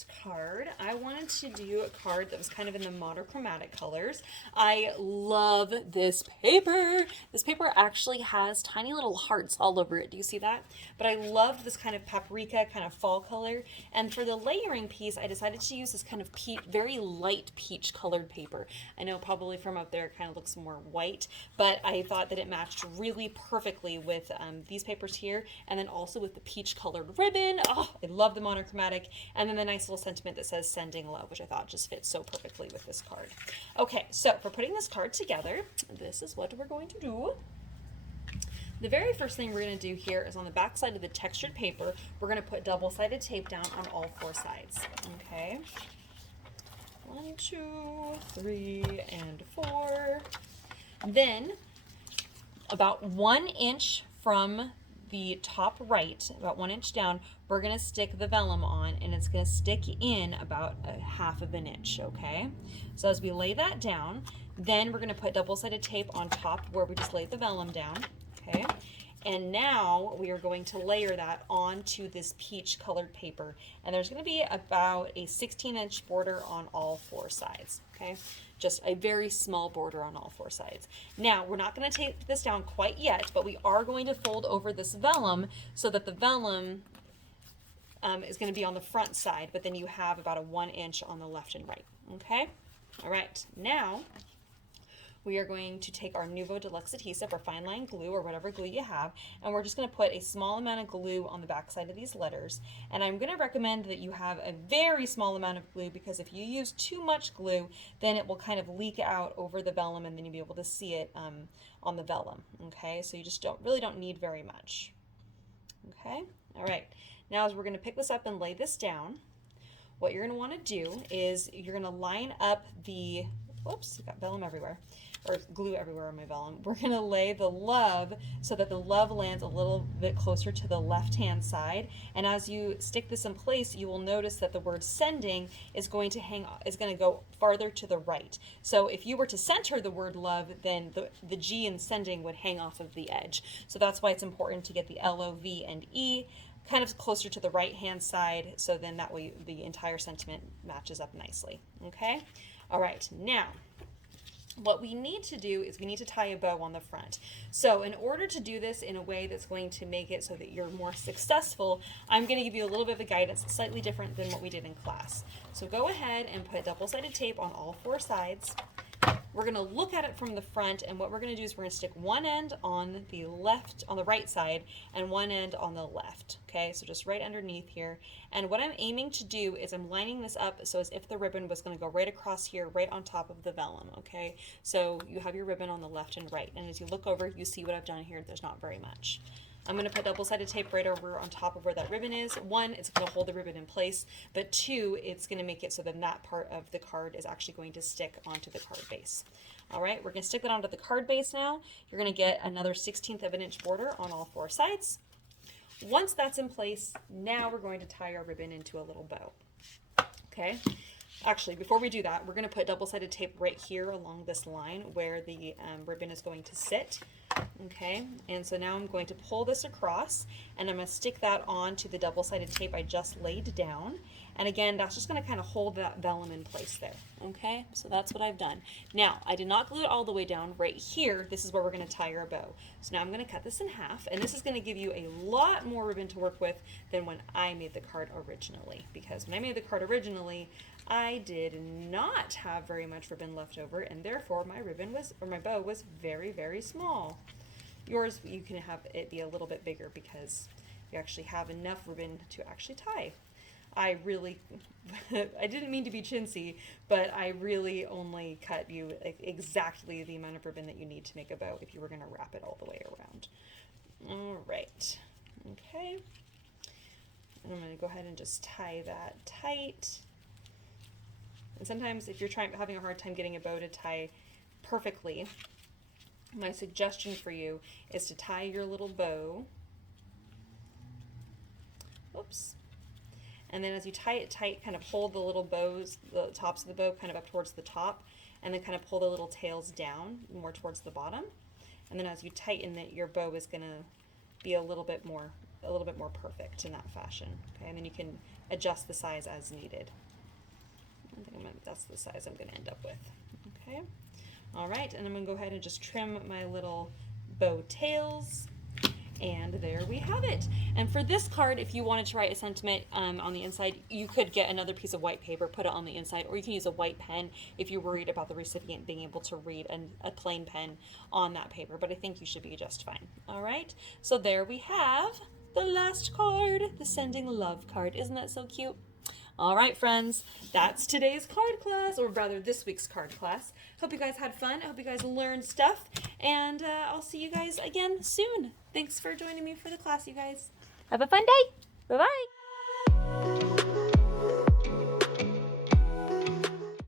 next card, I wanted to do a card that was kind of in the monochromatic colors. I love this paper. This paper actually has tiny little hearts all over it. Do you see that? But I love this kind of paprika kind of fall color. And for the layering piece, I decided to use this kind of very light peach colored paper. I know probably from up there it kind of looks more white, but I thought that it matched really perfectly with these papers here, and then also with the peach colored ribbon. Oh, I love the monochromatic, and then the nice little sentiment that says sending love, which I thought just fits so perfectly with this card. Okay, so for putting this card together, this is what we're going to do. The very first thing we're going to do here is on the back side of the textured paper, we're going to put double-sided tape down on all four sides. Okay. 1, 2, 3, and 4. Then, about 1 inch from the top right, about 1 inch down, we're going to stick the vellum on, and it's going to stick in about a 1/2 inch, okay? So as we lay that down, then we're going to put double-sided tape on top where we just laid the vellum down, okay? And now we are going to layer that onto this peach colored paper. And there's going to be about a 16-inch border on all four sides, okay? Just a very small border on all four sides. Now, we're not going to tape this down quite yet, but we are going to fold over this vellum so that the vellum is going to be on the front side, but then you have about a 1 inch on the left and right, okay? All right, now we are going to take our Nuvo Deluxe adhesive or fine line glue or whatever glue you have, and we're just going to put a small amount of glue on the back side of these letters. And I'm going to recommend that you have a very small amount of glue, because if you use too much glue, then it will kind of leak out over the vellum, and then you'll be able to see it on the vellum. Okay, so you just really don't need very much. Okay, all right. Now as we're going to pick this up and lay this down, what you're going to want to do is you're going to line up the, oops, got vellum everywhere, or glue everywhere on my vellum. We're going to lay the love so that the love lands a little bit closer to the left-hand side. And as you stick this in place, you will notice that the word sending is going to go farther to the right. So if you were to center the word love, then the G in sending would hang off of the edge. So that's why it's important to get the L-O-V and E kind of closer to the right-hand side, so then that way the entire sentiment matches up nicely. Okay? All right, now what we need to do is we need to tie a bow on the front. So in order to do this in a way that's going to make it so that you're more successful, I'm going to give you a little bit of a guidance slightly different than what we did in class. So go ahead and put double-sided tape on all four sides. We're going to look at it from the front, and what we're going to do is we're going to stick one end on the right side, and one end on the left. Okay, so just right underneath here. And what I'm aiming to do is I'm lining this up so as if the ribbon was going to go right across here, right on top of the vellum. Okay, so you have your ribbon on the left and right, and as you look over, you see what I've done here. There's not very much. I'm going to put double-sided tape right over on top of where that ribbon is. 1, it's going to hold the ribbon in place, but 2, it's going to make it so then that part of the card is actually going to stick onto the card base. All right, we're going to stick that onto the card base now. You're going to get another 1/16 of an inch border on all four sides. Once that's in place, now we're going to tie our ribbon into a little bow. Okay. Actually, before we do that, we're going to put double-sided tape right here along this line where the ribbon is going to sit. Okay, and so now I'm going to pull this across, and I'm going to stick that onto the double-sided tape I just laid down. And again, that's just going to kind of hold that vellum in place there. Okay, so that's what I've done. Now, I did not glue it all the way down. Right here, this is where we're going to tie our bow. So now I'm going to cut this in half, and this is going to give you a lot more ribbon to work with than when I made the card originally. Because when I made the card originally, I did not have very much ribbon left over, and therefore my bow was very, very small. Yours, you can have it be a little bit bigger because you actually have enough ribbon to actually tie. I didn't mean to be chintzy, but I really only cut you exactly the amount of ribbon that you need to make a bow if you were going to wrap it all the way around. All right, okay. And I'm going to go ahead and just tie that tight. And sometimes if you're having a hard time getting a bow to tie perfectly, my suggestion for you is to tie your little bow. Oops. And then as you tie it tight, kind of hold the little bows, the tops of the bow kind of up towards the top, and then kind of pull the little tails down more towards the bottom. And then as you tighten it, your bow is going to be a little bit more a little bit more perfect in that fashion. Okay, and then you can adjust the size as needed. I think that's the size I'm going to end up with. Okay, all right, and I'm going to go ahead and just trim my little bow tails. And there we have it. And for this card, if you wanted to write a sentiment on the inside, you could get another piece of white paper, put it on the inside, or you can use a white pen if you're worried about the recipient being able to read a plain pen on that paper. But I think you should be just fine. All right, so there we have the last card, the sending love card. Isn't that so cute? All right, friends, that's today's card class, or rather this week's card class. Hope you guys had fun. I hope you guys learned stuff, and I'll see you guys again soon. Thanks for joining me for the class, you guys. Have a fun day. Bye-bye.